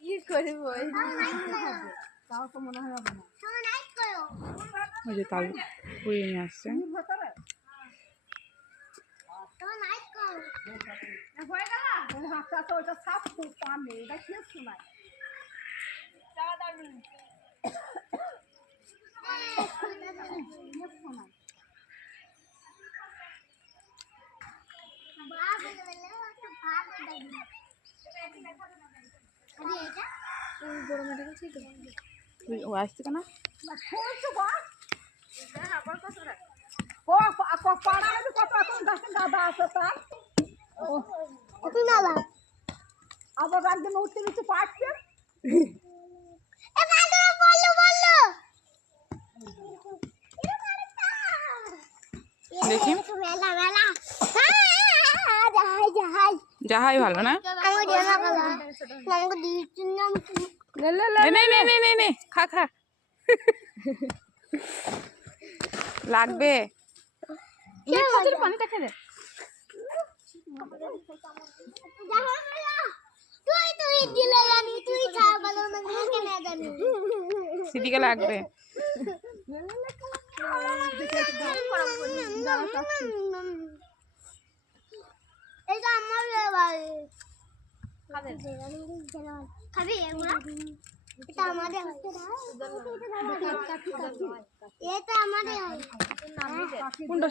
কি করব তাও তো মনে হয় হবে না। ওই যে তাল কুড়িয়ে নিয়ে আসছে। ওটা সাপ খুব কম নেই, এটা কি শোনায় ও আসছে কেন? আবার একদিন উঠতে নিচে পাচ্ছে দেখি যাহাই ভালো না। নে নে নে নে নে খা খা লাগবে। পানিটা খেলে সিদিকে লাগবে। এটা আমার খাবি এটা আমাদের এটা আমাদের কোনটা